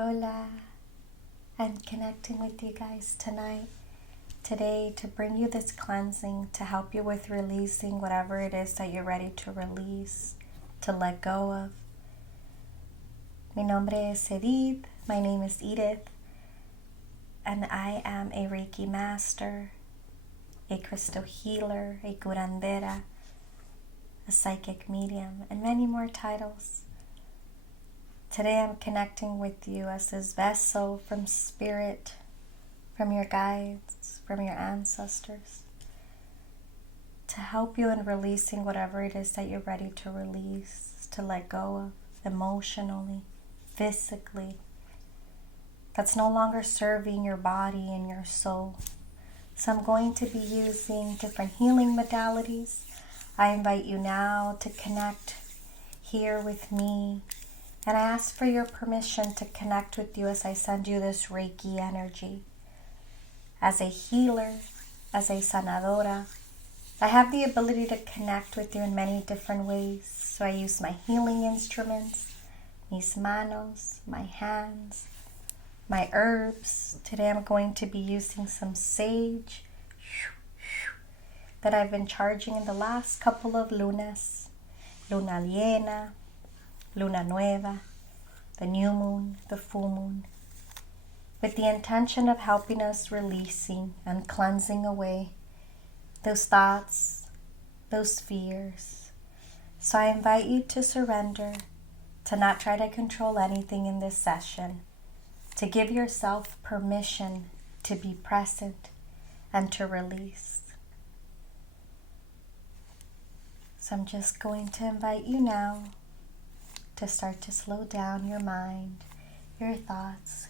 Hola. I'm connecting with you guys today to bring you this cleansing, to help you with releasing whatever it is that you're ready to release, to let go of. Mi nombre es Edith. My name is Edith. And I am a Reiki master, a crystal healer, a curandera, a psychic medium, and many more titles. Today I'm connecting with you as this vessel from spirit, from your guides, from your ancestors, to help you in releasing whatever it is that you're ready to release, to let go of emotionally, physically, that's no longer serving your body and your soul. So I'm going to be using different healing modalities. I invite you now to connect here with me. And I ask for your permission to connect with you as I send you this Reiki energy. As a healer, as a sanadora, I have the ability to connect with you in many different ways. So I use my healing instruments, mis manos, my hands, my herbs. Today I'm going to be using some sage that I've been charging in the last couple of lunas. Luna llena, Luna Nueva, the new moon, the full moon, with the intention of helping us releasing and cleansing away those thoughts, those fears. So I invite you to surrender, to not try to control anything in this session, to give yourself permission to be present and to release. So I'm just going to invite you now to start to slow down your mind, your thoughts.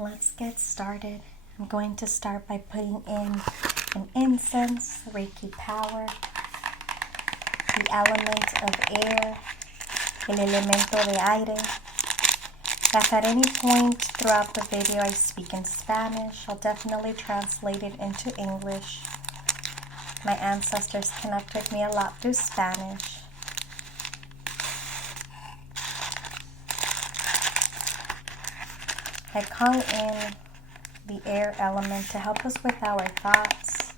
Let's get started. I'm going to start by putting in an incense, Reiki power, the element of air, el elemento de aire. If at any point throughout the video I speak in Spanish, I'll definitely translate it into English. My ancestors connect with me a lot through Spanish. I call in the air element to help us with our thoughts,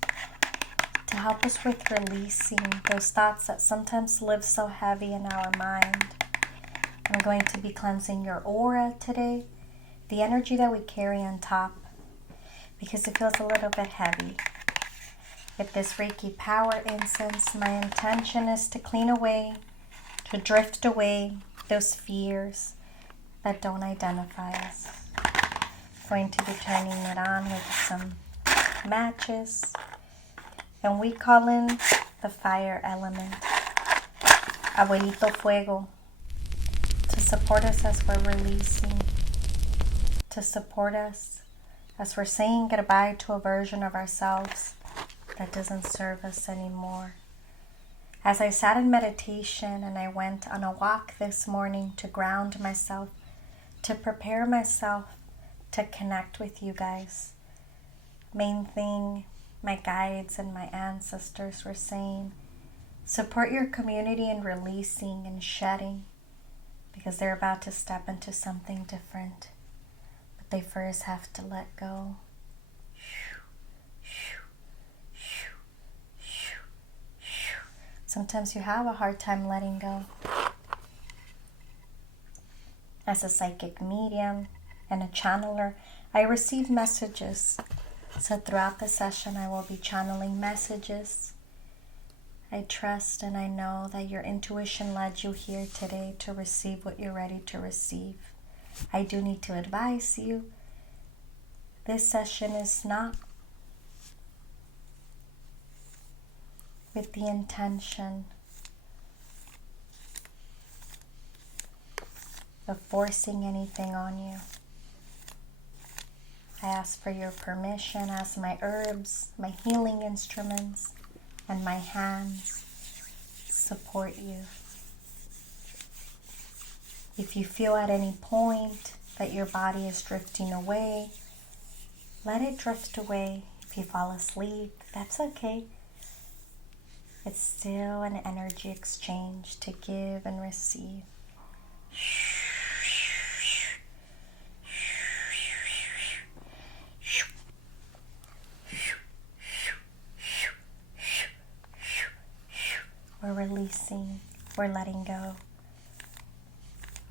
to help us with releasing those thoughts that sometimes live so heavy in our mind. I'm going to be cleansing your aura today, the energy that we carry on top, because it feels a little bit heavy. With this Reiki power incense, my intention is to clean away, to drift away those fears that don't identify us. I'm going to be turning it on with some matches, and we call in the fire element, Abuelito Fuego, to support us as we're releasing, to support us as we're saying goodbye to a version of ourselves that doesn't serve us anymore. As I sat in meditation and I went on a walk this morning to ground myself, to prepare myself to connect with you guys, main thing my guides and my ancestors were saying, support your community in releasing and shedding, because they're about to step into something different. But they first have to let go. Sometimes you have a hard time letting go. As a psychic medium and a channeler, I receive messages. So throughout the session, I will be channeling messages. I trust and I know that your intuition led you here today to receive what you're ready to receive. I do need to advise you, this session is not with the intention of forcing anything on you. I ask for your permission as my herbs, my healing instruments, and my hands support you. If you feel at any point that your body is drifting away, let it drift away. If you fall asleep, that's okay. It's still an energy exchange to give and receive. We're releasing. We're letting go.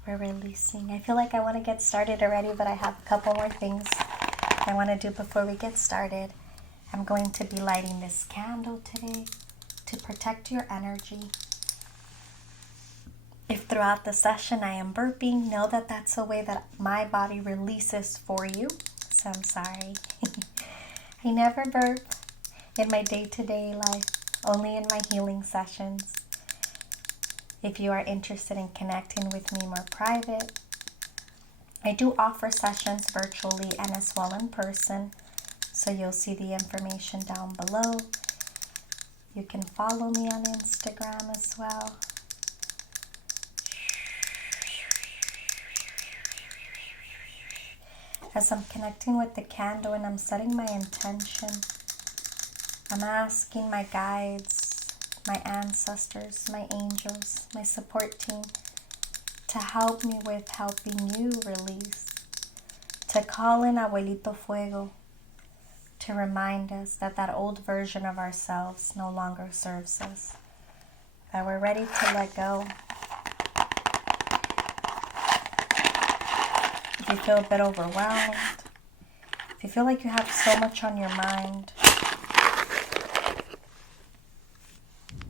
We're releasing. I feel like I want to get started already, but I have a couple more things I want to do before we get started. I'm going to be lighting this candle today to protect your energy. If throughout the session I am burping, know that that's a way that my body releases for you. So I'm sorry. I never burp in my day-to-day life, only in my healing sessions. If you are interested in connecting with me more private, I do offer sessions virtually and as well in person, so you'll see the information down below. You can follow me on Instagram as well. As I'm connecting with the candle and I'm setting my intention, I'm asking my guides, my ancestors, my angels, my support team to help me with helping you release, to call in Abuelito Fuego to remind us that that old version of ourselves no longer serves us, that we're ready to let go. If you feel a bit overwhelmed, if you feel like you have so much on your mind,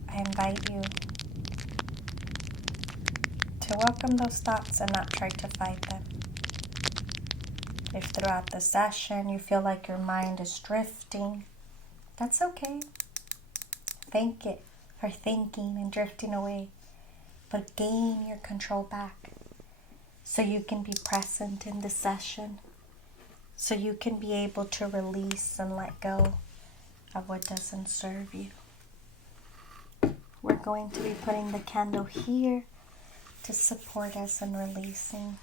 I invite you to welcome those thoughts and not try to fight them. If throughout the session you feel like your mind is drifting, that's okay. Thank it for thinking and drifting away, but gain your control back so you can be present in the session, so you can be able to release and let go of what doesn't serve you. We're going to be putting the candle here to support us in releasing.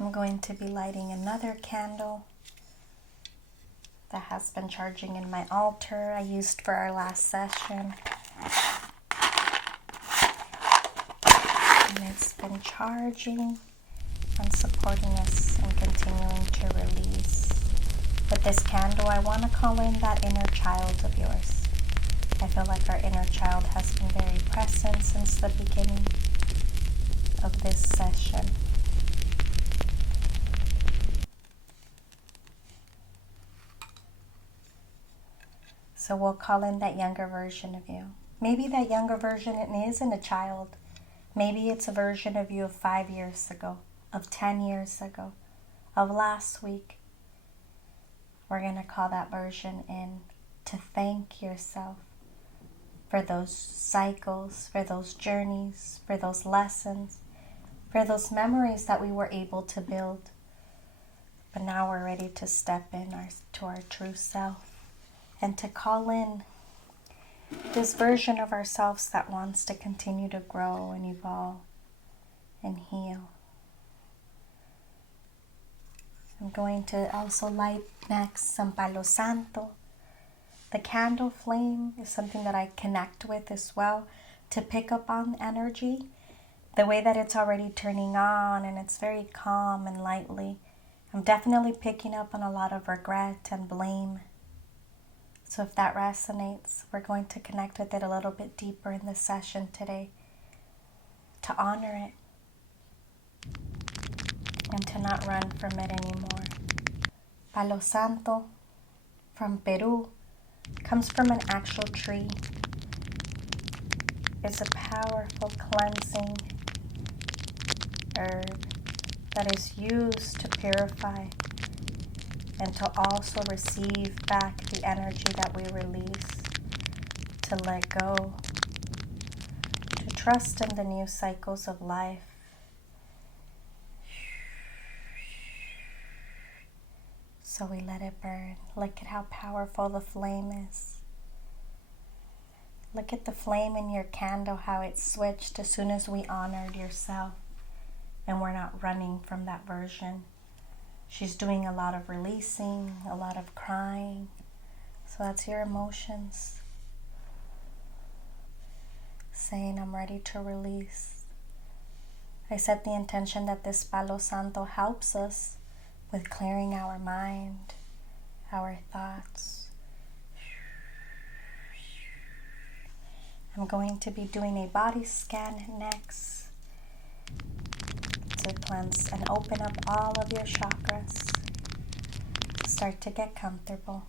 I'm going to be lighting another candle that has been charging in my altar I used for our last session. And it's been charging and supporting us and continuing to release. With this candle, I want to call in that inner child of yours. I feel like our inner child has been very present since the beginning of this session. So we'll call in that younger version of you. Maybe that younger version isn't a child. Maybe it's a version of you of 5 years ago, of 10 years ago, of last week. We're going to call that version in to thank yourself for those cycles, for those journeys, for those lessons, for those memories that we were able to build. But now we're ready to step in to our true self and to call in this version of ourselves that wants to continue to grow and evolve and heal. I'm going to also light next some Palo Santo. The candle flame is something that I connect with as well to pick up on energy. The way that it's already turning on and it's very calm and lightly. I'm definitely picking up on a lot of regret and blame. So if that resonates, we're going to connect with it a little bit deeper in this session today to honor it and to not run from it anymore. Palo Santo from Peru comes from an actual tree. It's a powerful cleansing herb that is used to purify and to also receive back the energy that we release, to let go, to trust in the new cycles of life. So we let it burn. Look at how powerful the flame is. Look at the flame in your candle, how it switched as soon as we honored yourself. And we're not running from that version. She's doing a lot of releasing, a lot of crying. So that's your emotions. saying I'm ready to release. I set the intention that this Palo Santo helps us with clearing our mind, our thoughts. I'm going to be doing a body scan next to cleanse and open up all of your chakras. Start to get comfortable.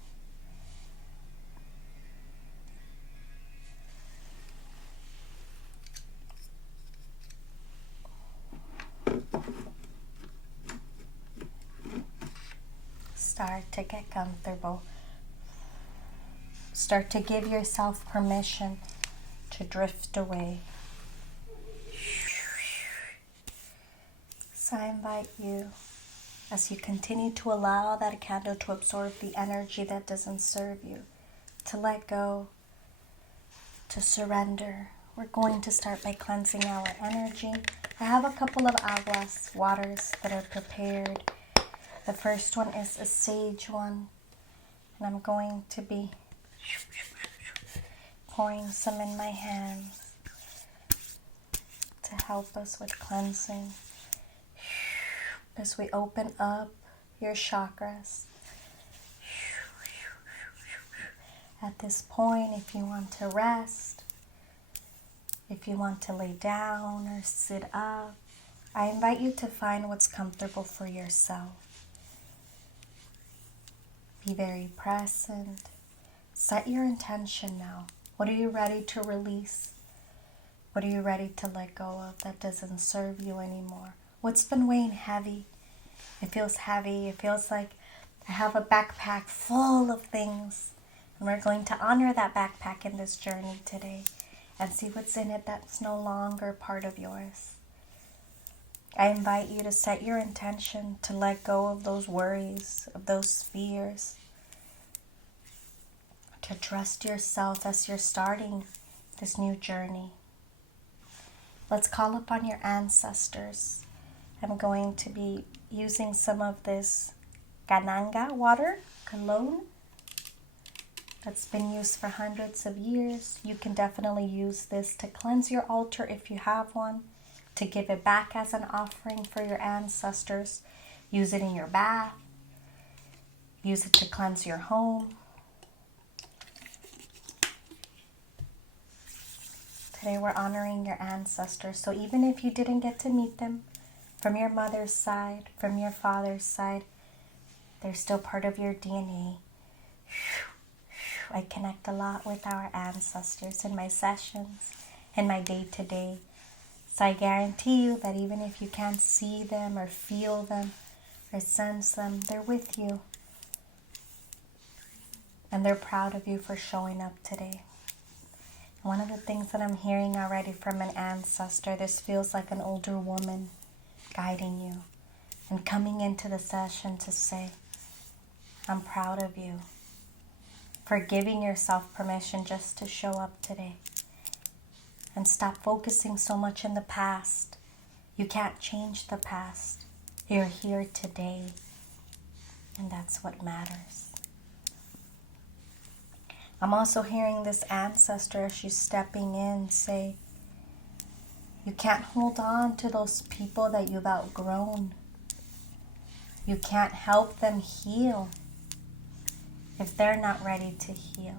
Start to get comfortable. Start to give yourself permission to drift away. So I invite you, as you continue to allow that candle to absorb the energy that doesn't serve you, to let go, to surrender. We're going to start by cleansing our energy. I have a couple of aguas, waters that are prepared. The first one is a sage one, and I'm going to be pouring some in my hands to help us with cleansing. As we open up your chakras. At this point, if you want to rest, if you want to lay down or sit up, I invite you to find what's comfortable for yourself. Be very present. Set your intention now. What are you ready to release? What are you ready to let go of that doesn't serve you anymore? What's been weighing heavy? It feels heavy. It feels like I have a backpack full of things. And we're going to honor that backpack in this journey today and see what's in it that's no longer part of yours. I invite you to set your intention to let go of those worries, of those fears, to trust yourself as you're starting this new journey. Let's call upon your ancestors. I'm going to be using some of this Kananga water, cologne, that's been used for hundreds of years. You can definitely use this to cleanse your altar if you have one, to give it back as an offering for your ancestors. Use it in your bath. Use it to cleanse your home. Today we're honoring your ancestors. So even if you didn't get to meet them, from your mother's side, from your father's side, they're still part of your DNA. I connect a lot with our ancestors in my sessions, in my day-to-day. So I guarantee you that even if you can't see them or feel them or sense them, they're with you. And they're proud of you for showing up today. One of the things that I'm hearing already from an ancestor, this feels like an older woman guiding you and coming into the session to say, I'm proud of you for giving yourself permission just to show up today. And stop focusing so much in the past. You can't change the past. You're here today, and that's what matters. I'm also hearing this ancestor, as she's stepping in, say, you can't hold on to those people that you've outgrown. You can't help them heal if they're not ready to heal.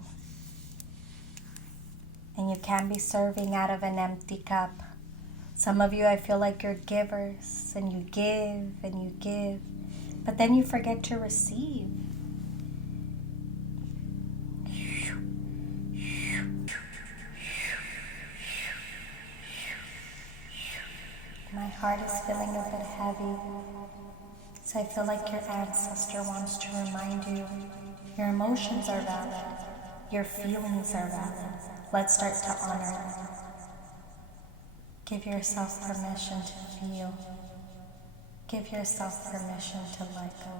And you can't be serving out of an empty cup. Some of you, I feel like you're givers, and you give, but then you forget to receive. My heart is feeling a bit heavy, so I feel like your ancestor wants to remind you your emotions are valid, your feelings are valid. Let's start to honor them. Give yourself permission to feel. Give yourself permission to let go.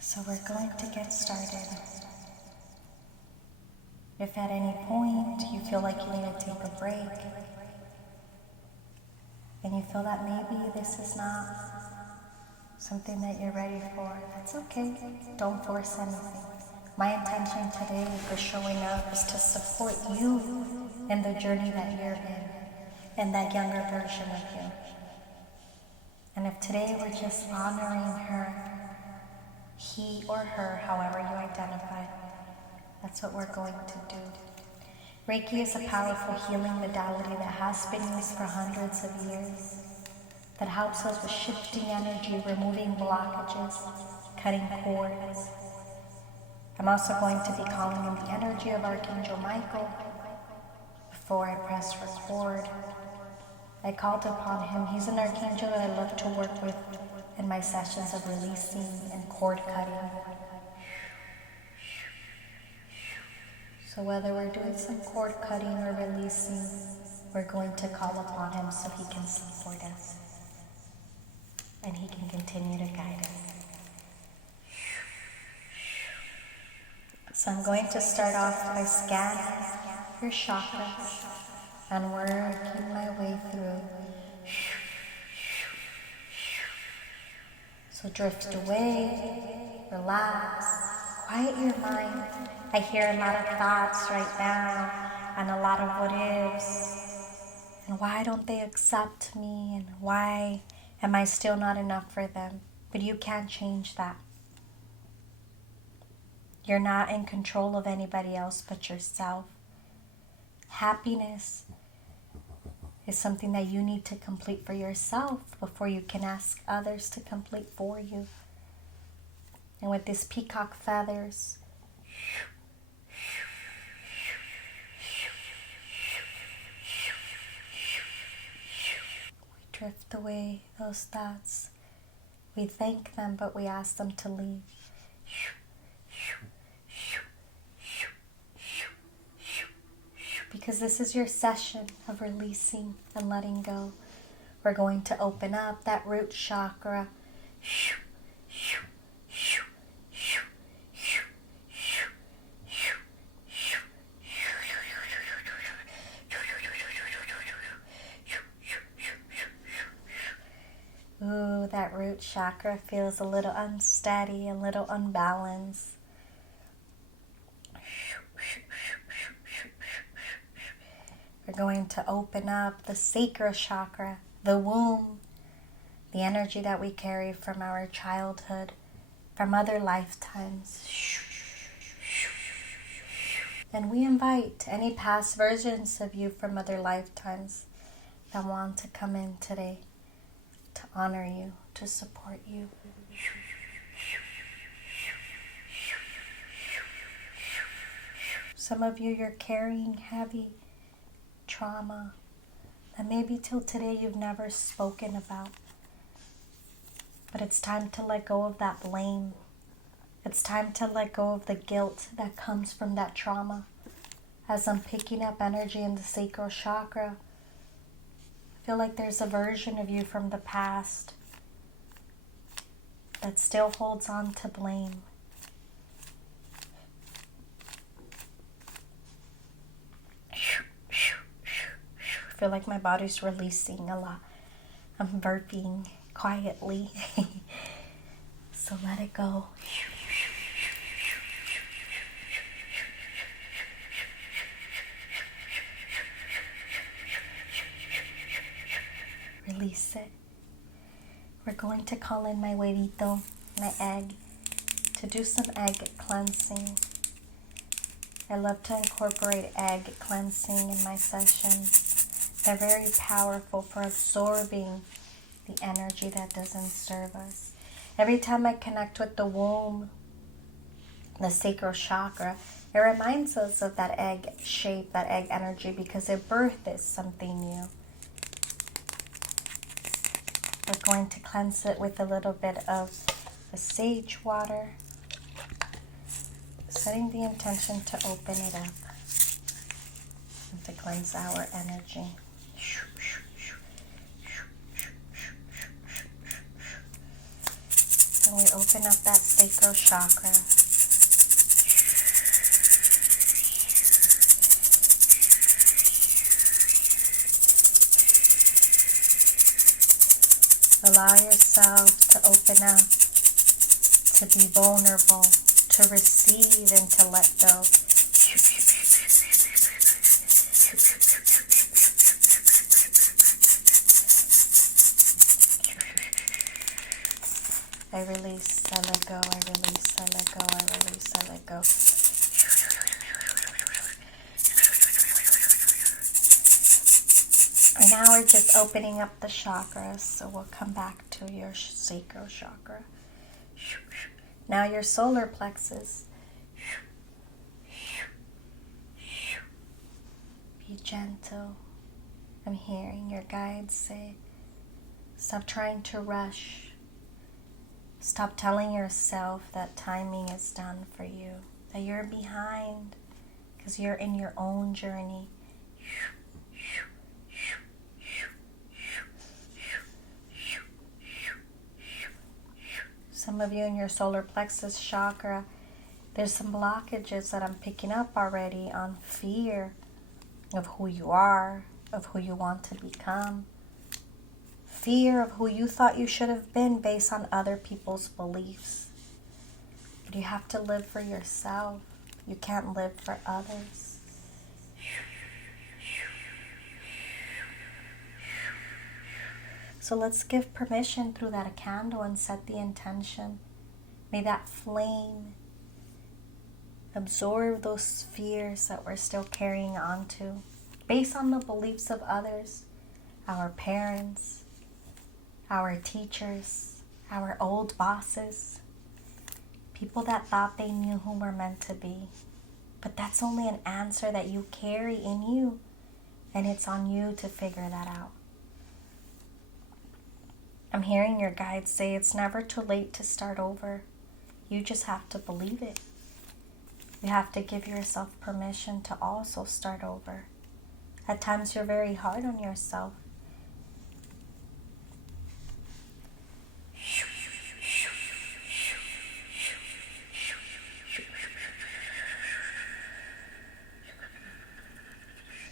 So we're going to get started. If at any point you feel like you need to take a break, and you feel that maybe this is not something that you're ready for, that's okay. Don't force anything. My intention today for showing up is to support you in the journey that you're in, and that younger version of you. And if today we're just honoring her, he or her, however you identify, that's what we're going to do. Reiki is a powerful healing modality that has been used for hundreds of years, that helps us with shifting energy, removing blockages, cutting cords. I'm also going to be calling in the energy of Archangel Michael. Before I press record, I called upon him. He's an archangel that I love to work with in my sessions of releasing and cord cutting. So whether we're doing some cord cutting or releasing, we're going to call upon him so he can support us and he can continue to guide us. So I'm going to start off by scanning your chakras and working my way through. So drift away, relax, quiet your mind. I hear a lot of thoughts right now and a lot of what ifs. And why don't they accept me? And why am I still not enough for them? But you can't change that. You're not in control of anybody else but yourself. Happiness is something that you need to complete for yourself before you can ask others to complete for you. And with these peacock feathers, we drift away those thoughts. We thank them, but we ask them to leave. Because this is your session of releasing and letting go. We're going to open up that root chakra. Ooh, that root chakra feels a little unsteady, a little unbalanced. We're going to open up the sacral chakra, the womb, the energy that we carry from our childhood, from other lifetimes. And we invite any past versions of you from other lifetimes that want to come in today to honor you, to support you. Some of you, you're carrying heavy trauma that maybe till today you've never spoken about. But it's time to let go of that blame. It's time to let go of the guilt that comes from that trauma. As I'm picking up energy in the sacral chakra, I feel like there's a version of you from the past that still holds on to blame. I feel like my body's releasing a lot. I'm burping quietly. So let it go. Release it. We're going to call in my huevito, my egg, to do some egg cleansing. I love to incorporate egg cleansing in my sessions. They're very powerful for absorbing the energy that doesn't serve us. Every time I connect with the womb, the sacral chakra, it reminds us of that egg shape, that egg energy, because it birthed something new. We're going to cleanse it with a little bit of the sage water, setting the intention to open it up and to cleanse our energy. And we open up that sacral chakra. Allow yourself to open up, to be vulnerable, to receive and to let go. I release, I let go, I release, I let go, I release, I let go. And now we're just opening up the chakras, so we'll come back to your sacral chakra. Now your solar plexus. Be gentle. I'm hearing your guides say, stop trying to rush. Stop telling yourself that timing is done for you, that you're behind because you're in your own journey. Some of you in your solar plexus chakra, there's some blockages that I'm picking up already on fear of who you are, of who you want to become. Fear of who you thought you should have been based on other people's beliefs. But you have to live for yourself. You can't live for others. So let's give permission through that candle and set the intention. May that flame absorb those fears that we're still carrying on to, based on the beliefs of others, our parents, our teachers, our old bosses, people that thought they knew who we're meant to be. But that's only an answer that you carry in you, and it's on you to figure that out. I'm hearing your guides say it's never too late to start over. You just have to believe it. You have to give yourself permission to also start over. At times you're very hard on yourself.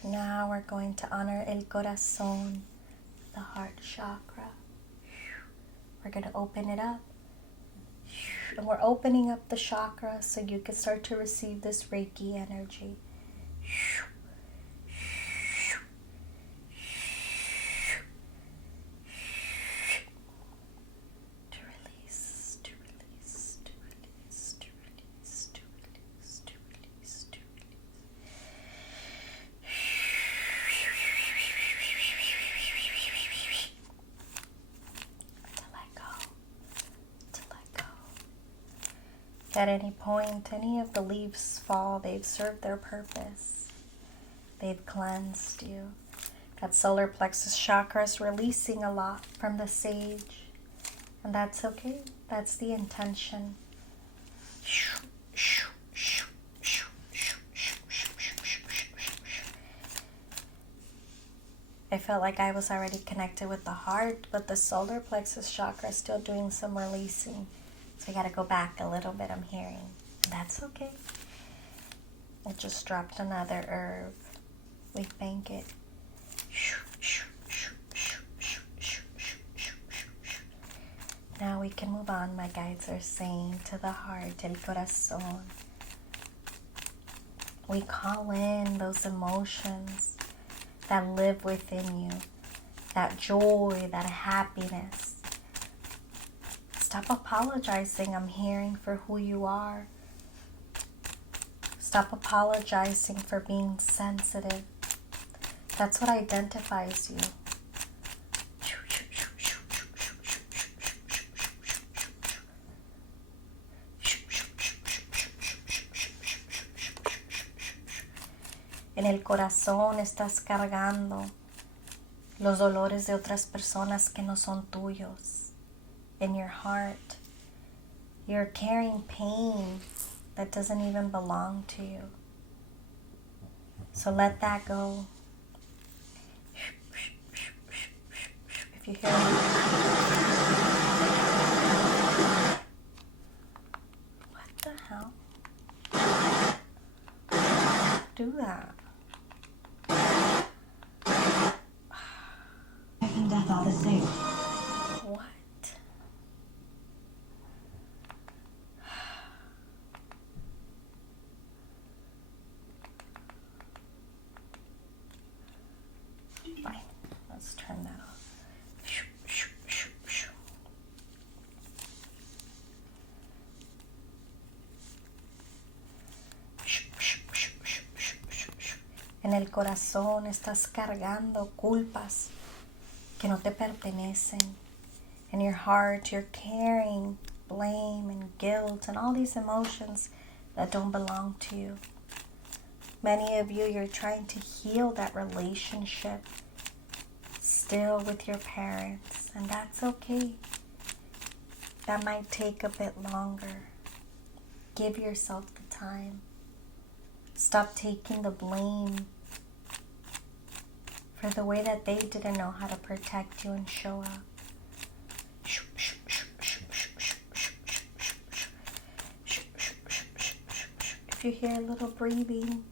Now we're going to honor el corazón, the heart chakra. We're going to open it up. And we're opening up the chakra so you can start to receive this Reiki energy. At any point, any of the leaves fall, they've served their purpose. They've cleansed you. That solar plexus chakra is releasing a lot from the sage. And that's okay. That's the intention. I felt like I was already connected with the heart, but the solar plexus chakra is still doing some releasing. So I gotta go back a little bit, I'm hearing. That's okay. I just dropped another herb. We thank it. Now we can move on, my guides are saying, to the heart, el corazón. We call in those emotions that live within you, that joy, that happiness. Stop apologizing, I'm hearing, for who you are. Stop apologizing for being sensitive. That's what identifies you. En el corazón estás cargando los dolores de otras personas que no son tuyos. In your heart, you're carrying pain that doesn't even belong to you. So let that go. If you hear me. What the hell? Do that. Life and death are the same. What? el corazón estás cargando culpas que no te pertenecen. In your heart, you're carrying blame and guilt and all these emotions that don't belong to you. Many of you, you're trying to heal that relationship still with your parents, and that's okay. That might take a bit longer. Give yourself the time. Stop taking the blame for the way that they didn't know how to protect you and show up. If you hear a little breathing,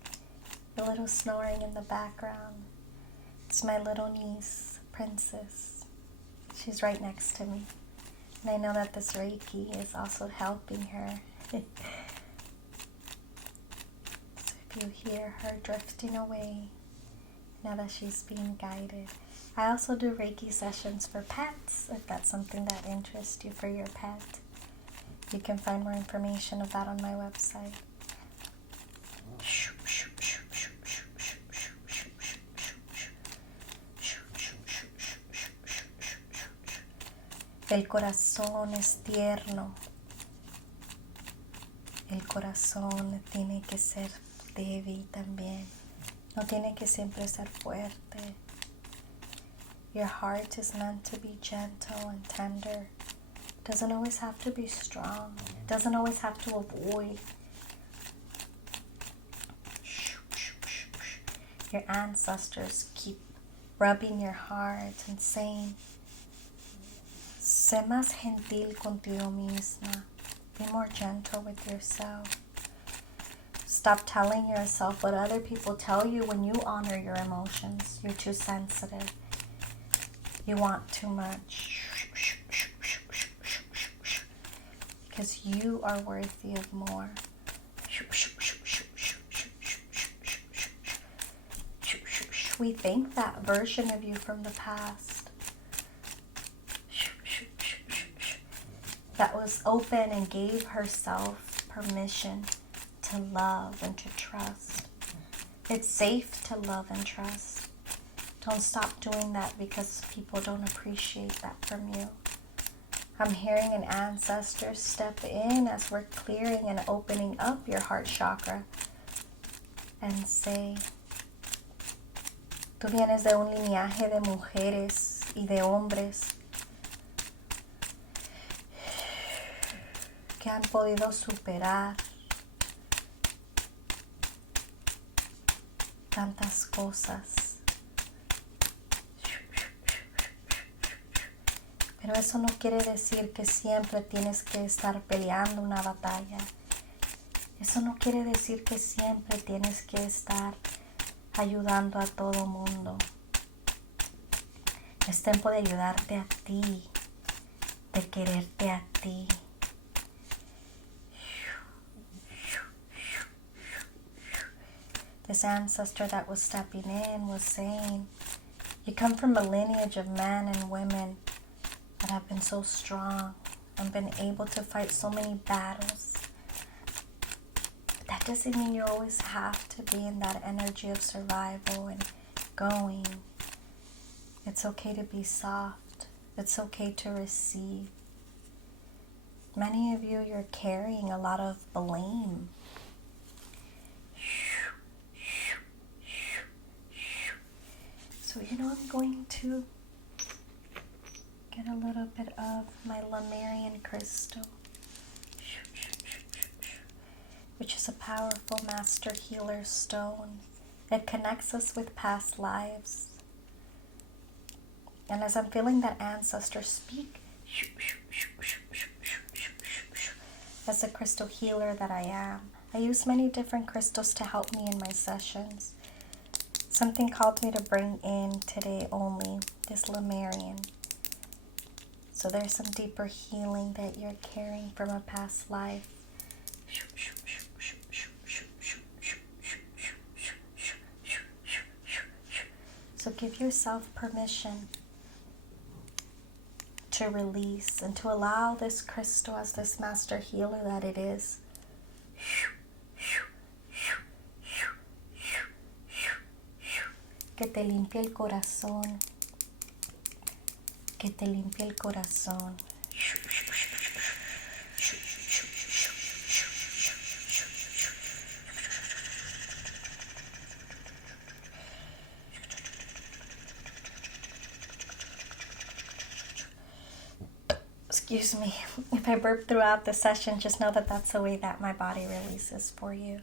a little snoring in the background, it's my little niece, Princess. She's right next to me. And I know that this Reiki is also helping her. So if you hear her drifting away, know that she's being guided. I also do Reiki sessions for pets, if that's something that interests you for your pet. You can find more information of that on my website. El corazón es tierno. El corazón tiene que ser débil también. No tiene que siempre ser fuerte. Your heart is meant to be gentle and tender. It doesn't always have to be strong. It doesn't always have to avoid. Your ancestors keep rubbing your heart and saying, sé más gentil contigo misma. Be more gentle with yourself. Stop telling yourself what other people tell you when you honor your emotions. You're too sensitive. You want too much. Because you are worthy of more. We thank that version of you from the past that was open and gave herself permission to love and to trust. It's safe to love and trust. Don't stop doing that because people don't appreciate that from you. I'm hearing an ancestor step in as we're clearing and opening up your heart chakra and say, tú vienes de un linaje de mujeres y de hombres que han podido superar tantas cosas. Pero eso no quiere decir que siempre tienes que estar peleando una batalla. Eso no quiere decir que siempre tienes que estar ayudando a todo mundo. Es tiempo de ayudarte a ti, de quererte a ti. This ancestor that was stepping in was saying, you come from a lineage of men and women that have been so strong and been able to fight so many battles. But that doesn't mean you always have to be in that energy of survival and going. It's okay to be soft. It's okay to receive. Many of you, you're carrying a lot of blame. So, I'm going to get a little bit of my Lemurian crystal, which is a powerful master healer stone. It connects us with past lives. And as I'm feeling that ancestor speak, as a crystal healer that I am, I use many different crystals to help me in my sessions. Something called me to bring in today only this Lemurian. So there's some deeper healing that you're carrying from a past life. So give yourself permission to release and to allow this crystal as this master healer that it is que te limpie el corazón, que te limpie el corazón. Excuse me, if I burp throughout the session, just know that that's the way that my body releases for you.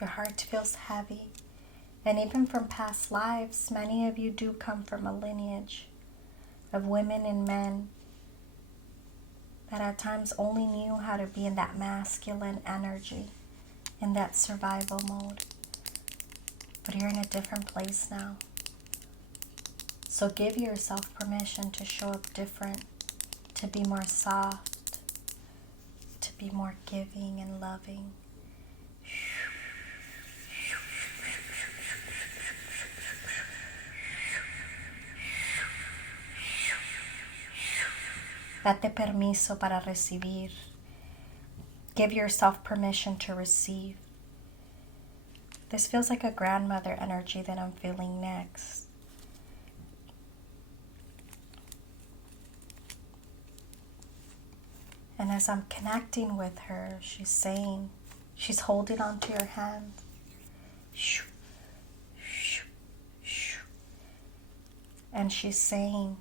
Your heart feels heavy. And even from past lives, many of you do come from a lineage of women and men that at times only knew how to be in that masculine energy, in that survival mode. But you're in a different place now. So give yourself permission to show up different, to be more soft, to be more giving and loving. Date permiso para recibir. Give yourself permission to receive. This feels like a grandmother energy that I'm feeling next. And as I'm connecting with her, she's saying, she's holding onto your hand. And she's saying,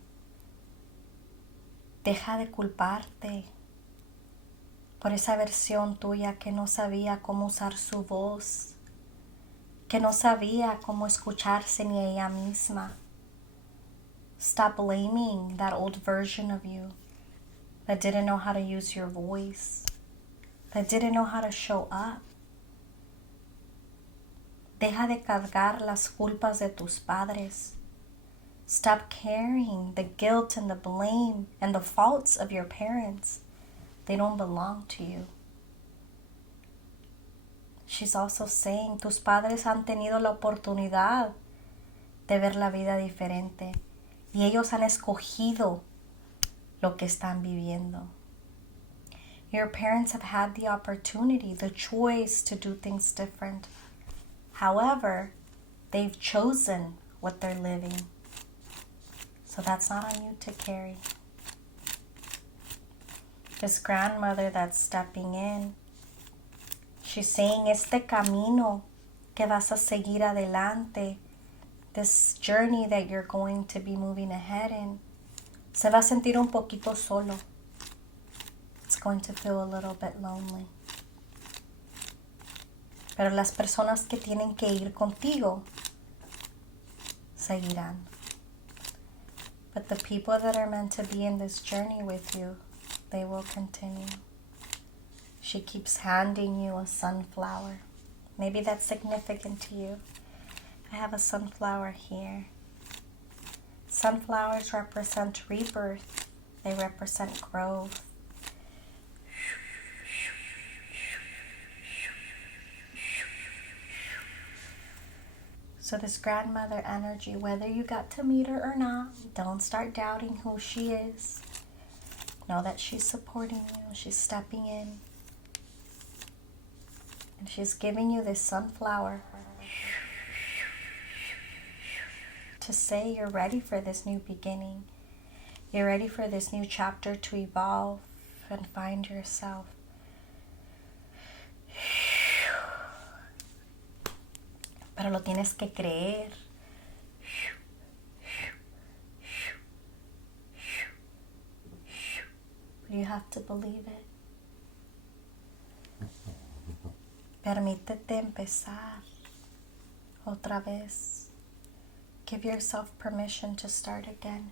deja de culparte por esa versión tuya que no sabía cómo usar su voz, que no sabía cómo escucharse ni ella misma. Stop blaming that old version of you that didn't know how to use your voice, that didn't know how to show up. Deja de cargar las culpas de tus padres. Stop carrying the guilt and the blame and the faults of your parents. They don't belong to you. She's also saying, tus padres han tenido la oportunidad de ver la vida diferente y ellos han escogido lo que están viviendo. Your parents have had the opportunity, the choice to do things different. However, they've chosen what they're living. So that's not on you to carry. This grandmother that's stepping in, she's saying, este camino que vas a seguir adelante, this journey that you're going to be moving ahead in, se va a sentir un poquito solo. It's going to feel a little bit lonely. Pero las personas que tienen que ir contigo seguirán. But the people that are meant to be in this journey with you, they will continue. She keeps handing you a sunflower. Maybe that's significant to you. I have a sunflower here. Sunflowers represent rebirth. They represent growth. So this grandmother energy, whether you got to meet her or not, don't start doubting who she is. Know that she's supporting you. She's stepping in. And she's giving you this sunflower to say you're ready for this new beginning. You're ready for this new chapter to evolve and find yourself. Pero lo tienes que creer. You have to believe it. Permítete empezar otra vez. Give yourself permission to start again.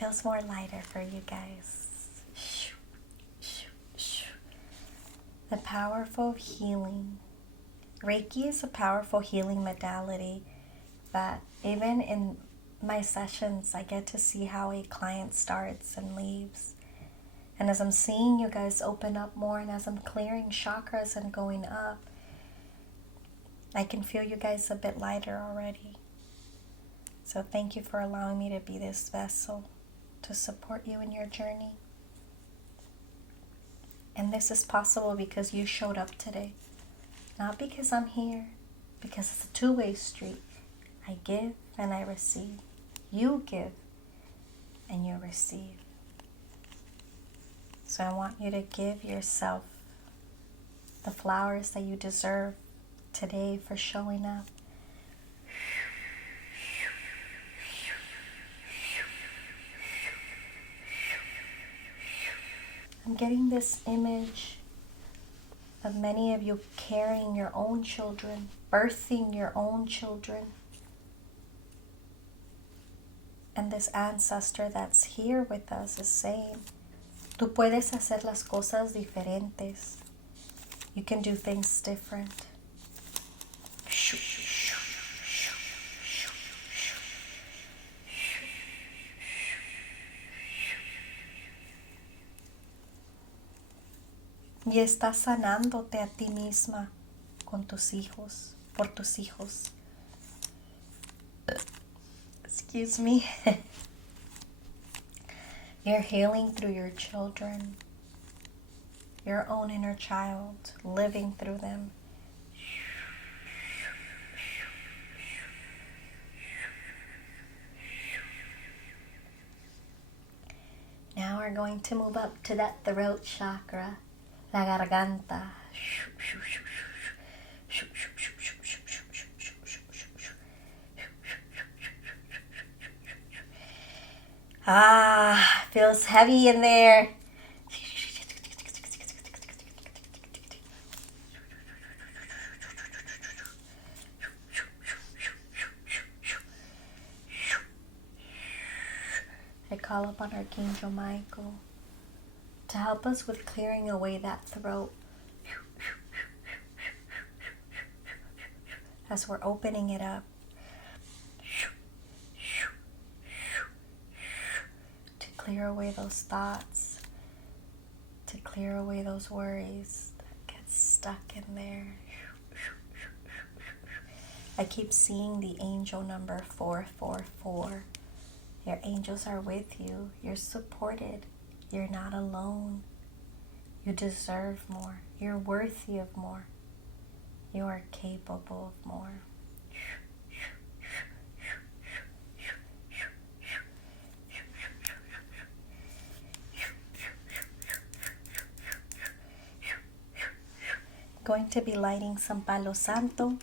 Feels more lighter for you guys. The powerful healing. Reiki is a powerful healing modality that even in my sessions, I get to see how a client starts and leaves. And as I'm seeing you guys open up more, and as I'm clearing chakras and going up, I can feel you guys a bit lighter already. So thank you for allowing me to be this vessel to support you in your journey. And this is possible because you showed up today. Not because I'm here, because it's a two-way street. I give and I receive. You give and you receive. So I want you to give yourself the flowers that you deserve today for showing up. I'm getting this image of many of you carrying your own children, birthing your own children. And this ancestor that's here with us is saying, tú puedes hacer las cosas diferentes. You can do things different. Y estás sanándote a ti misma con tus hijos, por tus hijos. Excuse me. You're healing through your children, your own inner child, living through them. Now we're going to move up to that throat chakra, la garganta. Ah, feels heavy in there. I call upon Archangel Michael to help us with clearing away that throat as we're opening it up. To clear away those thoughts, to clear away those worries that get stuck in there. I keep seeing the angel number 444. Your angels are with you. You're supported. You're not alone. You deserve more. You're worthy of more. You are capable of more. Going to be lighting some Palo Santo.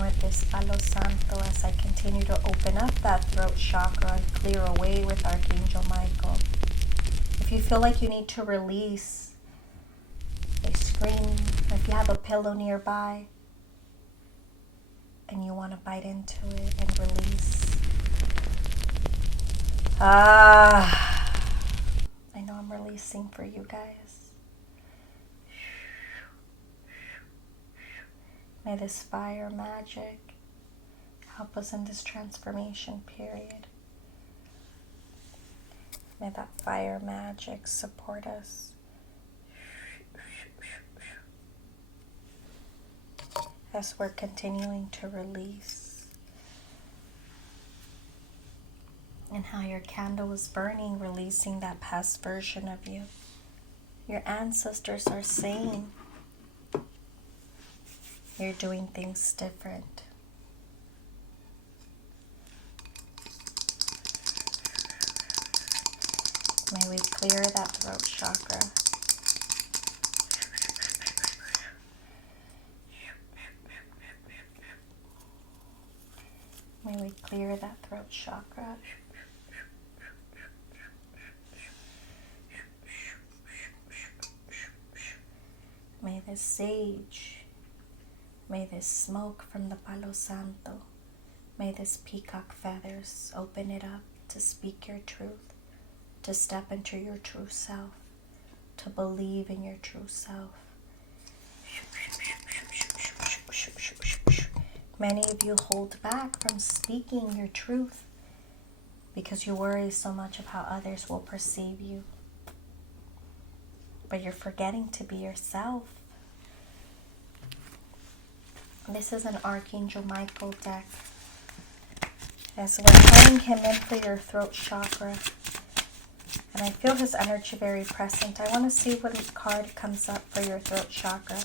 With this Palo Santo, as I continue to open up that throat chakra and clear away with Archangel Michael. If you feel like you need to release a scream, if you have a pillow nearby and you want to bite into it and release. I know I'm releasing for you guys. May this fire magic help us in this transformation period. May that fire magic support us. As we're continuing to release. And how your candle is burning, releasing that past version of you. Your ancestors are saying, you're doing things different. May we clear that throat chakra. May we clear that throat chakra. May this sage, may this smoke from the Palo Santo, may this peacock feathers open it up to speak your truth, to step into your true self, to believe in your true self. Many of you hold back from speaking your truth because you worry so much of how others will perceive you. But you're forgetting to be yourself. This is an Archangel Michael deck. As we're playing him in for your throat chakra. And I feel his energy very present. I want to see what card comes up for your throat chakra.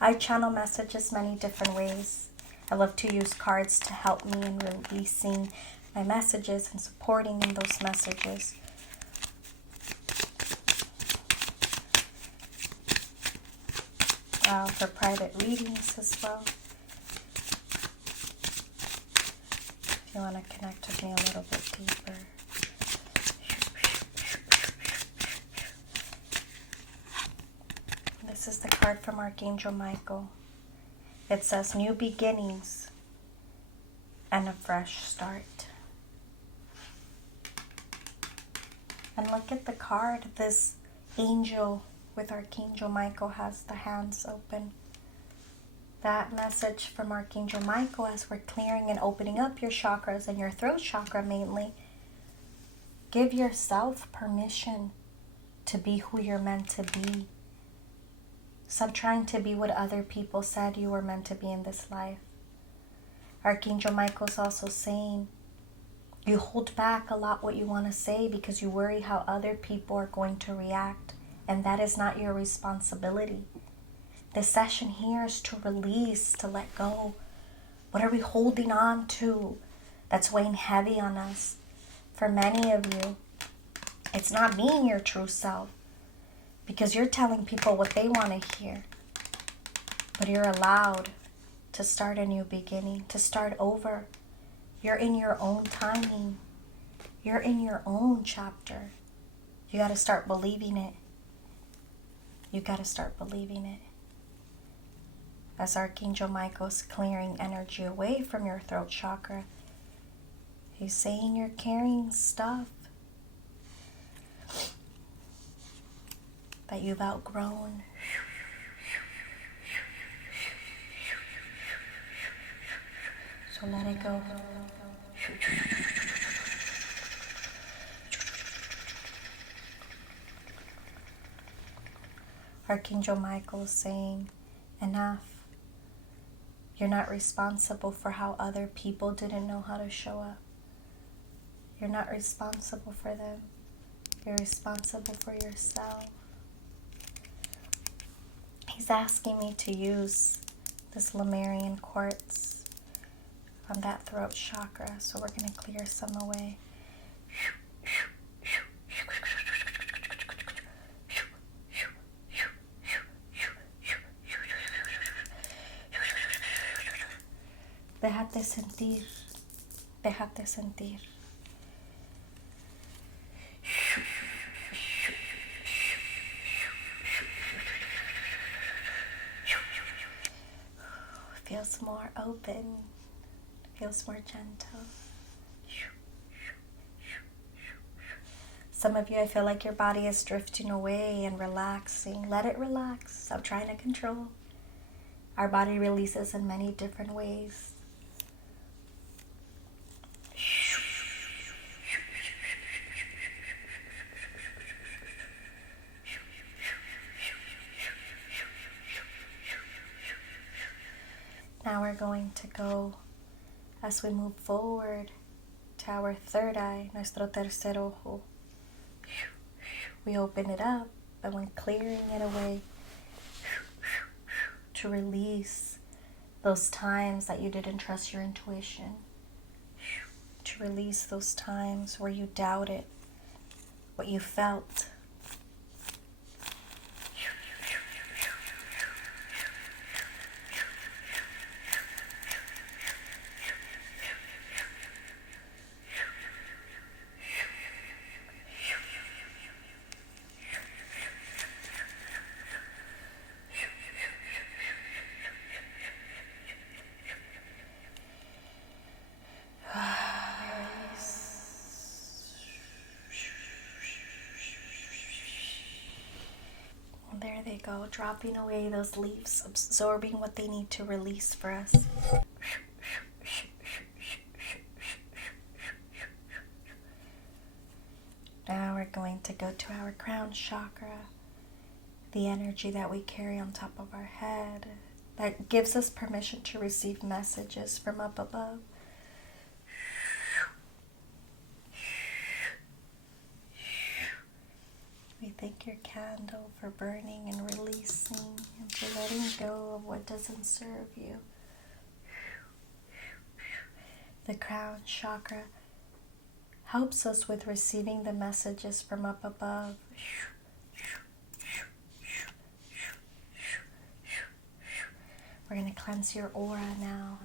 I channel messages many different ways. I love to use cards to help me in releasing my messages and supporting in those messages. For private readings as well. If you want to connect with me a little bit deeper. This is the card from Archangel Michael. It says new beginnings and a fresh start. And look at the card. This angel with Archangel Michael has the hands open. That message from Archangel Michael, as we're clearing and opening up your chakras and your throat chakra mainly, give yourself permission to be who you're meant to be. Stop trying to be what other people said you were meant to be in this life. Archangel Michael's also saying, you hold back a lot what you want to say because you worry how other people are going to react. And that is not your responsibility. This session here is to release, to let go. What are we holding on to that's weighing heavy on us? For many of you, it's not being your true self because you're telling people what they want to hear. But you're allowed to start a new beginning, to start over. You're in your own timing. You're in your own chapter. You got to start believing it. You got to start believing it. As Archangel Michael's clearing energy away from your throat chakra, he's saying you're carrying stuff that you've outgrown. So let it go. Archangel Michael is saying, enough. You're not responsible for how other people didn't know how to show up. You're not responsible for them. You're responsible for yourself. He's asking me to use this Lemurian quartz on that throat chakra. So we're going to clear some away. Déjate sentir. Déjate sentir. Feels more open. Feels more gentle. Some of you, I feel like your body is drifting away and relaxing. Let it relax. Stop trying to control. Our body releases in many different ways. Now we're going to go, as we move forward, to our third eye, nuestro tercer ojo. We open it up, and we're clearing it away to release those times that you didn't trust your intuition, to release those times where you doubted what you felt. There they go, dropping away those leaves, absorbing what they need to release for us. going to go to our crown chakra, the energy that we carry on top of our head that gives us permission to receive messages from up above. We thank your candle for burning and releasing and for letting go of what doesn't serve you. The crown chakra helps us with receiving the messages from up above. We're going to cleanse your aura now.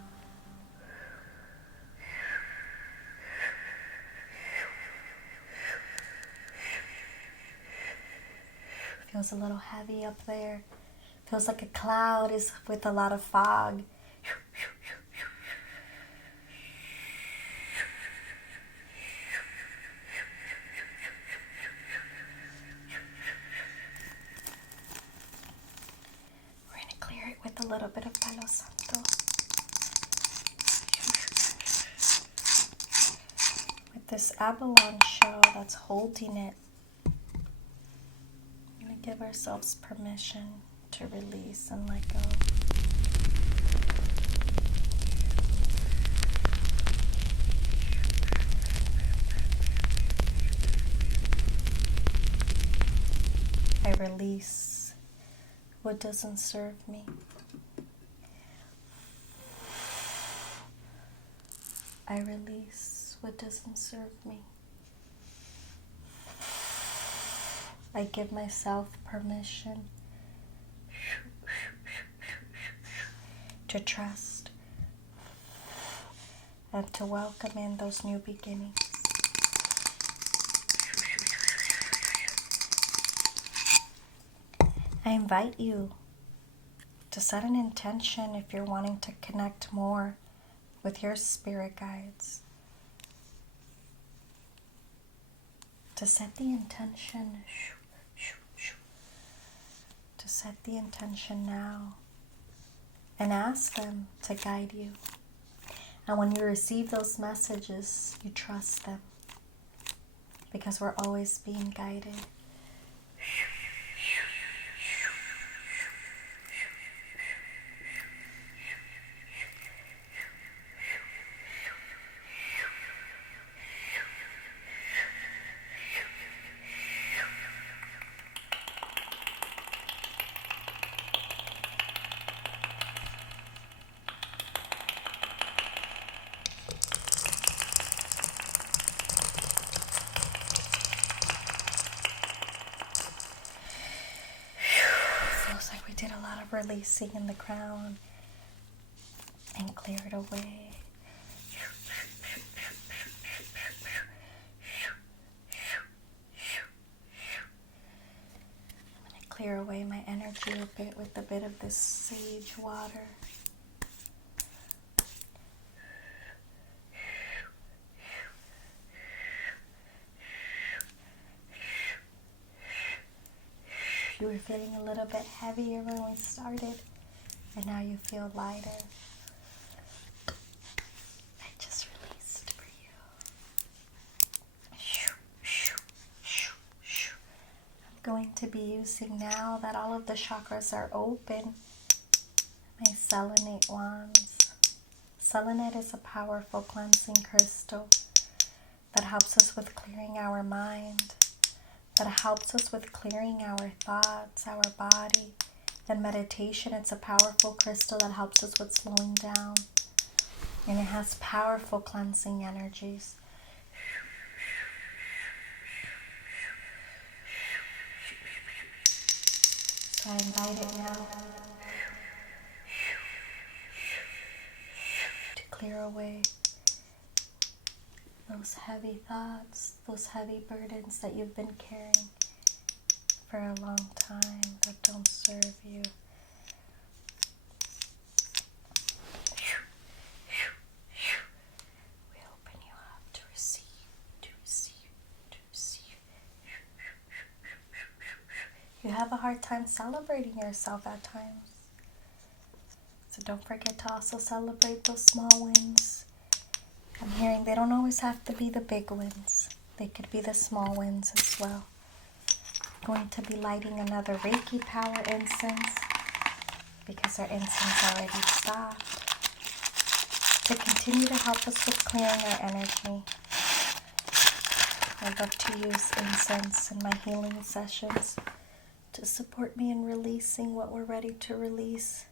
Feels a little heavy up there. Feels like a cloud is with a lot of fog. We're going to clear it with a little bit of Palo Santo. With this avalanche shell that's holding it, give ourselves permission to release and let go. I release what doesn't serve me. I release what doesn't serve me. I give myself permission to trust and to welcome in those new beginnings. I invite you to set an intention if you're wanting to connect more with your spirit guides. To set the intention. To set the intention now and ask them to guide you. And when you receive those messages, you trust them because we're always being guided. Did a lot of releasing in the crown and clear it away. I'm going to clear away my energy a bit with a bit of this sage water. You were feeling a little bit heavier when we started, and now you feel lighter. I just released for you. I'm going to be using, now that all of the chakras are open, my selenite wands. Selenite is a powerful cleansing crystal that helps us with clearing our mind, that helps us with clearing our thoughts, our body. In meditation, it's a powerful crystal that helps us with slowing down. And it has powerful cleansing energies. So I invite it now to clear away those heavy thoughts, those heavy burdens that you've been carrying for a long time that don't serve you. We open you up to receive, to receive, to receive. You have a hard time celebrating yourself at times. So don't forget to also celebrate those small wins. I'm hearing they don't always have to be the big wins. They could be the small ones as well. I'm going to be lighting another Reiki power incense because our incense already stopped, to continue to help us with clearing our energy. I love to use incense in my healing sessions to support me in releasing what we're ready to release.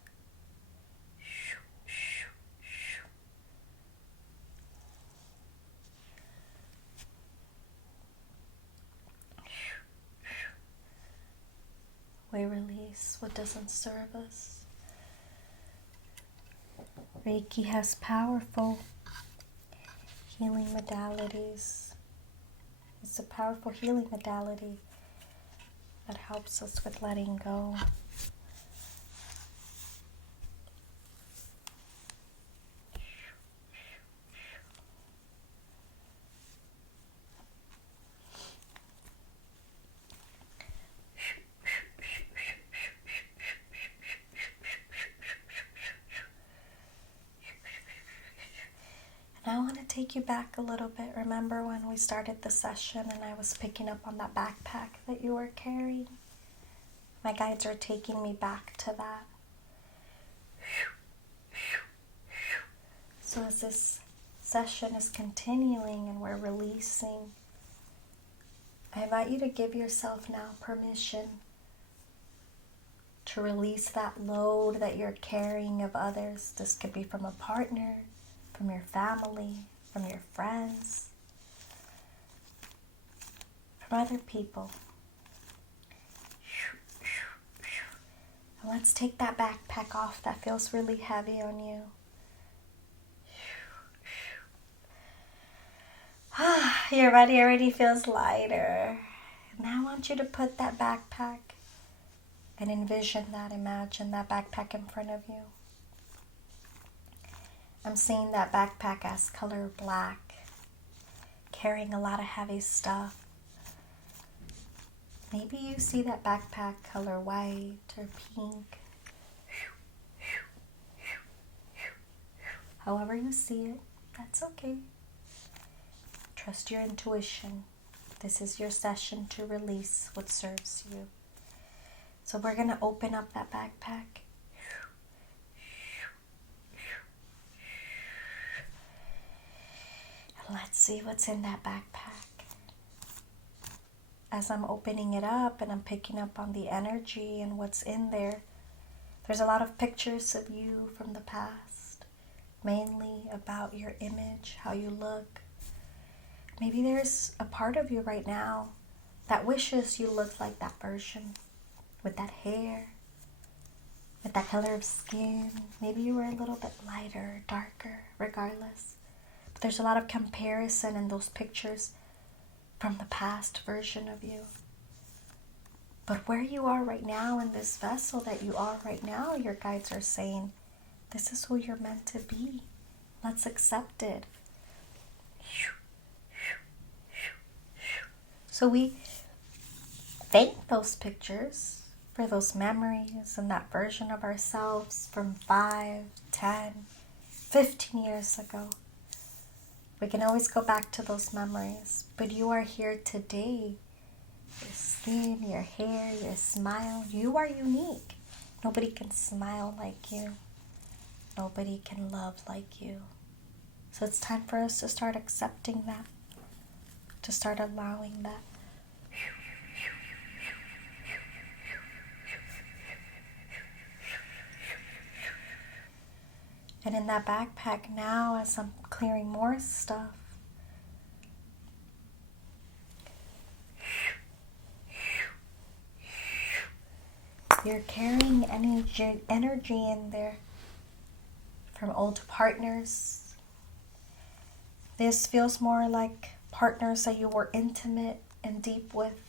We release what doesn't serve us. Reiki has powerful healing modalities. It's a powerful healing modality that helps us with letting go. And I want to take you back a little bit. Remember when we started the session and I was picking up on that backpack that you were carrying? My guides are taking me back to that. So as this session is continuing and we're releasing, I invite you to give yourself now permission to release that load that you're carrying of others. This could be from a partner, from your family, from your friends, from other people. And let's take that backpack off that feels really heavy on you. Your body already feels lighter. Now I want you to put that backpack and envision that, imagine that backpack in front of you. I'm seeing that backpack as color black, carrying a lot of heavy stuff. Maybe you see that backpack color white or pink. However you see it, that's okay. Trust your intuition. This is your session to release what serves you. So we're going to open up that backpack. And let's see what's in that backpack. As I'm opening it up and I'm picking up on the energy and what's in there, there's a lot of pictures of you from the past, mainly about your image, how you look. Maybe there's a part of you right now that wishes you looked like that version, with that hair, with that color of skin. Maybe you were a little bit lighter, darker, regardless. But there's a lot of comparison in those pictures from the past version of you. But where you are right now in this vessel that you are right now, your guides are saying, this is who you're meant to be. Let's accept it. So we thank those pictures for those memories and that version of ourselves from 5, 10, 15 years ago. We can always go back to those memories, but you are here today. Your skin, your hair, your smile, you are unique. Nobody can smile like you. Nobody can love like you. So it's time for us to start accepting that, to start allowing that. And in that backpack now, as I'm clearing more stuff, you're carrying energy in there from old partners. This feels more like partners that you were intimate and deep with,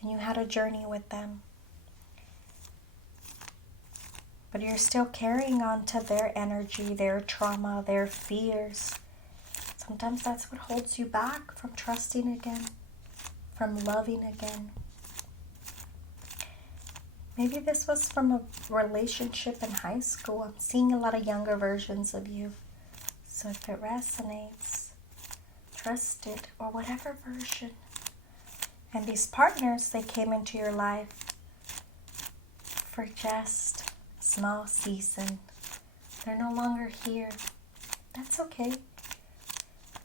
and you had a journey with them. But you're still carrying on to their energy, their trauma, their fears. Sometimes that's what holds you back from trusting again, from loving again. Maybe this was from a relationship in high school. I'm seeing a lot of younger versions of you. So if it resonates, trusted, or whatever version. And these partners, they came into your life for just a small season. They're no longer here. That's okay.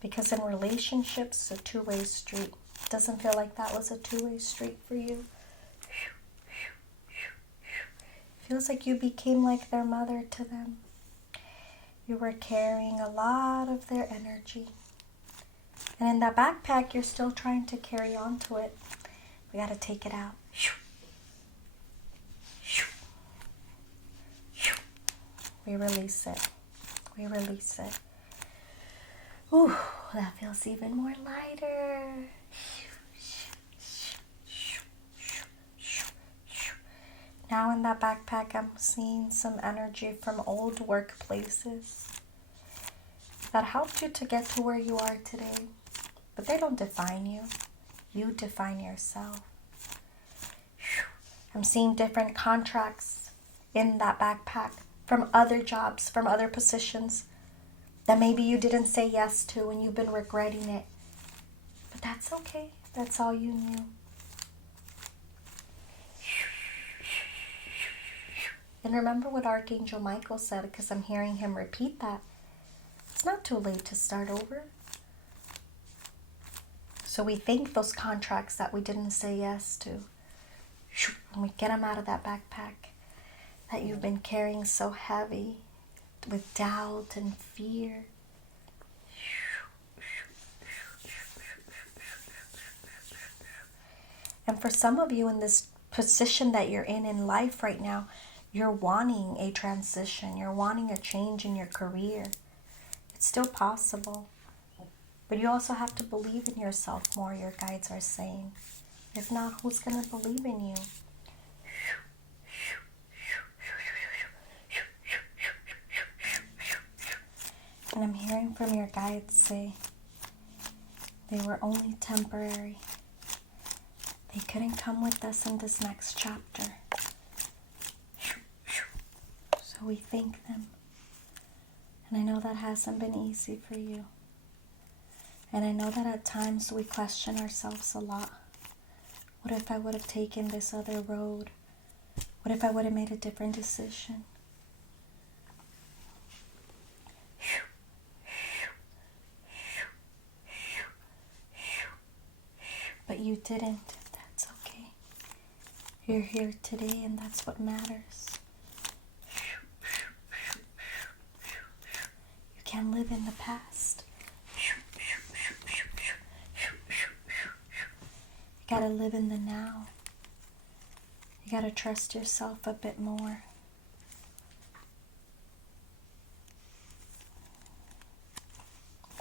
Because in relationships, it's a two-way street. It doesn't feel like that was a two-way street for you. Feels like you became like their mother to them. You were carrying a lot of their energy. And in that backpack, you're still trying to carry on to it. We got to take it out. We release it. We release it. Ooh, that feels even more lighter. Now in that backpack, I'm seeing some energy from old workplaces that helped you to get to where you are today. But they don't define you. You define yourself. I'm seeing different contracts in that backpack from other jobs, from other positions that maybe you didn't say yes to and you've been regretting it. But that's okay. That's all you knew. And remember what Archangel Michael said, because I'm hearing him repeat that. It's not too late to start over. So we thank those contracts that we didn't say yes to. And we get them out of that backpack that you've been carrying so heavy with doubt and fear. And for some of you in this position that you're in life right now, you're wanting a transition. You're wanting a change in your career. It's still possible. But you also have to believe in yourself more, your guides are saying. If not, who's going to believe in you? And I'm hearing from your guides say they were only temporary. They couldn't come with us in this next chapter. So we thank them. And I know that hasn't been easy for you. And I know that at times we question ourselves a lot. What if I would have taken this other road? What if I would have made a different decision? But you didn't. That's okay. You're here today, and that's what matters. You can't live in the past. You gotta live in the now. You gotta trust yourself a bit more.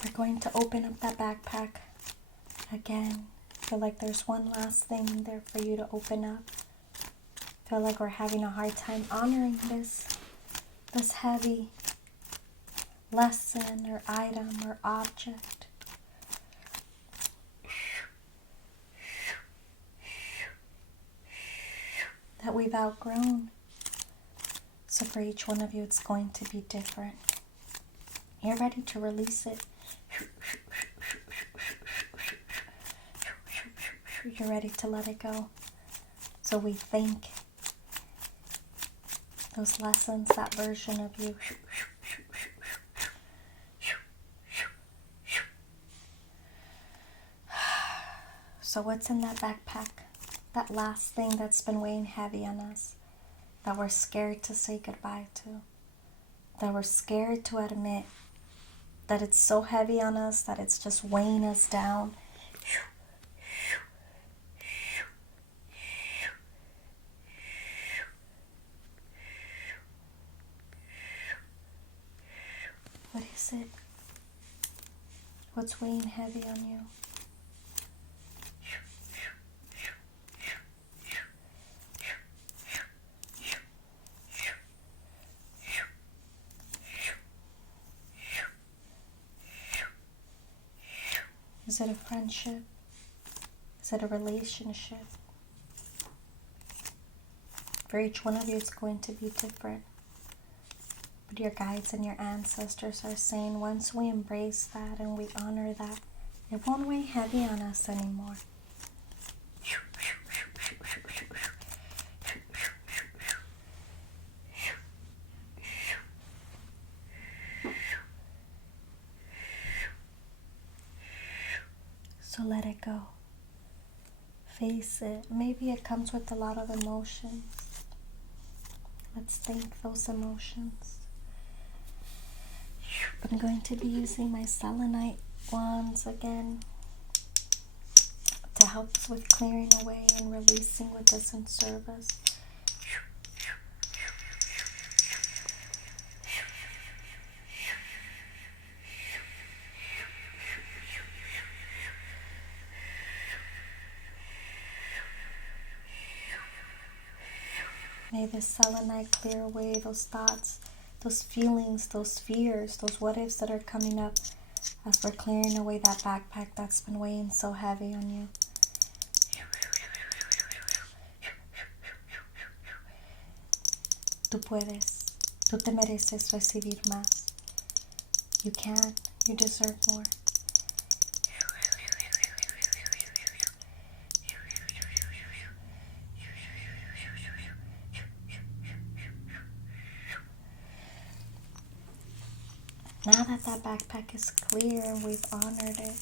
We're going to open up that backpack again. Feel like there's one last thing in there for you to open up. Feel like we're having a hard time honoring this heavy lesson or item or object. That we've outgrown. So for each one of you, it's going to be different. You're ready to release it. You're ready to let it go. So we thank those lessons, that version of you. So what's in that backpack? That last thing that's been weighing heavy on us, that we're scared to say goodbye to, that we're scared to admit that it's so heavy on us that it's just weighing us down. What is it? What's weighing heavy on you? Is it a friendship? Is it a relationship? For each one of you, it's going to be different. But your guides and your ancestors are saying once we embrace that and we honor that, It won't weigh heavy on us anymore. So let it go. Face it. Maybe it comes with a lot of emotions. Let's thank those emotions. I'm going to be using my selenite wands again to help us with clearing away and releasing what doesn't serve us. May this selenite clear away those thoughts, those feelings, those fears, those what ifs that are coming up as we're clearing away that backpack that's been weighing so heavy on you. Tú puedes. Tú te mereces recibir más. You can. You deserve more. Now that backpack is clear and we've honored it,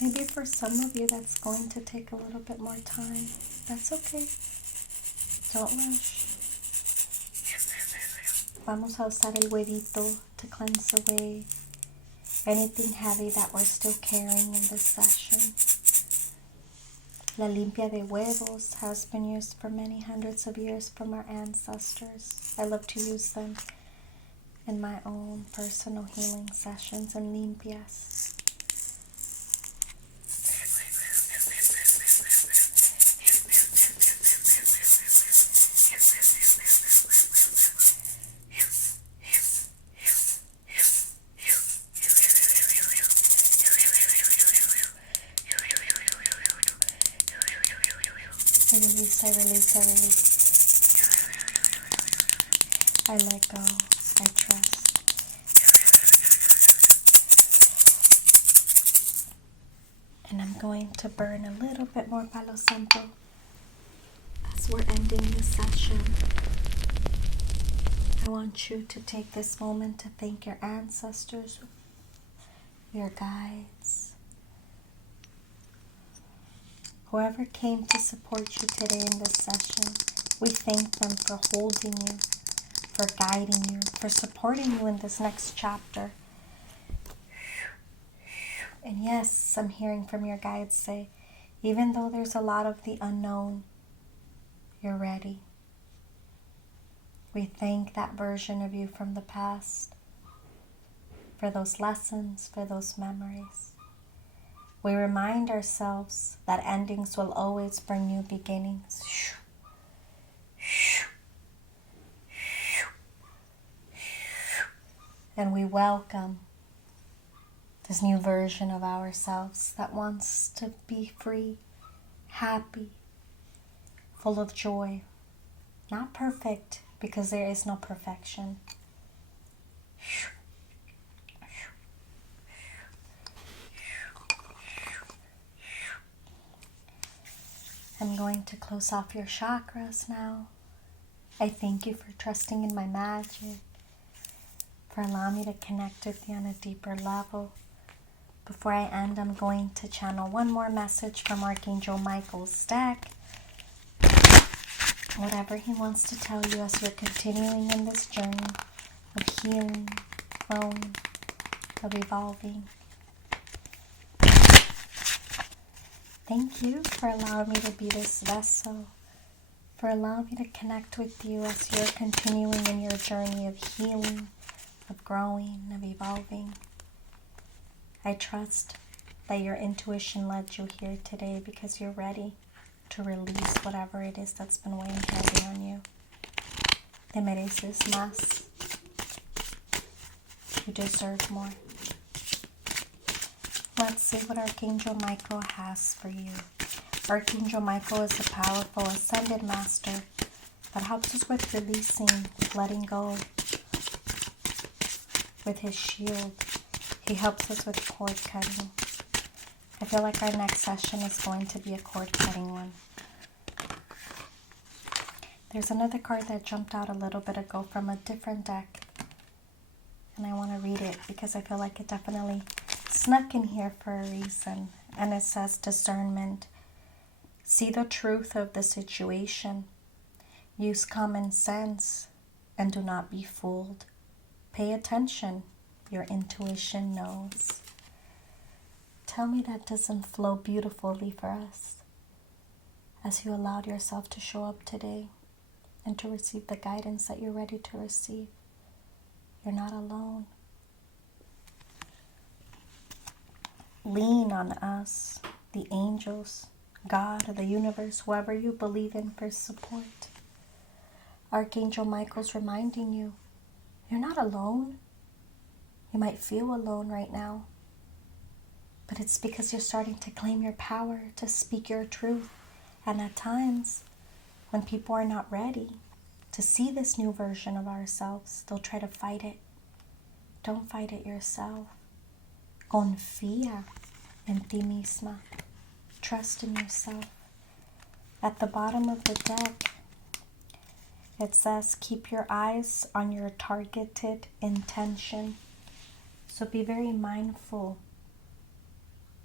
maybe for some of you that's going to take a little bit more time. That's okay. Don't rush. Vamos a usar el huevito to cleanse away anything heavy that we're still carrying in this session. La limpia de huevos has been used for many hundreds of years from our ancestors. I love to use them in my own personal healing sessions and limpias. I release. I let go. I trust. And I'm going to burn a little bit more Palo Santo as we're ending this session. I want you to take this moment to thank your ancestors, your guides, whoever came to support you today in this session. We thank them for holding you, for guiding you, for supporting you in this next chapter. And yes, I'm hearing from your guides say, even though there's a lot of the unknown, you're ready. We thank that version of you from the past for those lessons, for those memories. We remind ourselves that endings will always bring new beginnings. And we welcome this new version of ourselves that wants to be free, happy, full of joy. Not perfect, because there is no perfection. I'm going to close off your chakras now. I thank you for trusting in my magic, for allowing me to connect with you on a deeper level. Before I end, I'm going to channel one more message from Archangel Michael's deck. Whatever he wants to tell you as you're continuing in this journey of healing, growing, of evolving. Thank you for allowing me to be this vessel, for allowing me to connect with you as you're continuing in your journey of healing, of growing, of evolving. I trust that your intuition led you here today because you're ready to release whatever it is that's been weighing heavy on you. Te mereces más. You deserve more. Let's see what Archangel Michael has for you. Archangel Michael is a powerful ascended master that helps us with releasing, with letting go. With his shield, he helps us with cord cutting. I feel like our next session is going to be a cord cutting one. There's another card that jumped out a little bit ago from a different deck. And I want to read it because I feel like it definitely snuck in here for a reason. And it says discernment. See the truth of the situation. Use common sense and do not be fooled. Pay attention. Your intuition knows. Tell me that doesn't flow beautifully for us as you allowed yourself to show up today and to receive the guidance that you're ready to receive. You're not alone. Lean on us, the angels, God, the universe, whoever you believe in, for support. Archangel Michael's reminding you, you're not alone. You might feel alone right now, but it's because you're starting to claim your power, to speak your truth. And at times, when people are not ready to see this new version of ourselves, they'll try to fight it. Don't fight it yourself. Confía en ti misma. Trust in yourself. At the bottom of the deck, it says, keep your eyes on your targeted intention. So be very mindful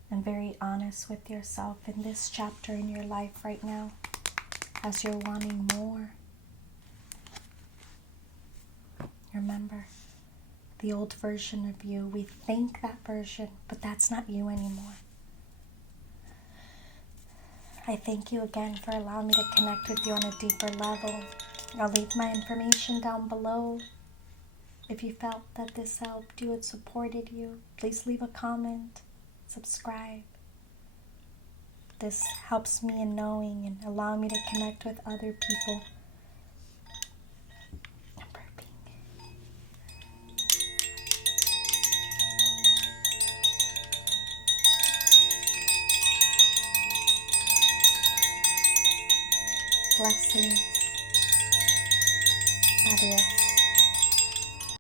and very honest with yourself in this chapter in your life right now as you're wanting more. Remember, the old version of you, we think that version, but that's not you anymore. I thank you again for allowing me to connect with you on a deeper level. I'll leave my information down below. If you felt that this helped you and supported you, please leave a comment, subscribe. This helps me in knowing and allowing me to connect with other people. I'm burping. Blessings. Adios.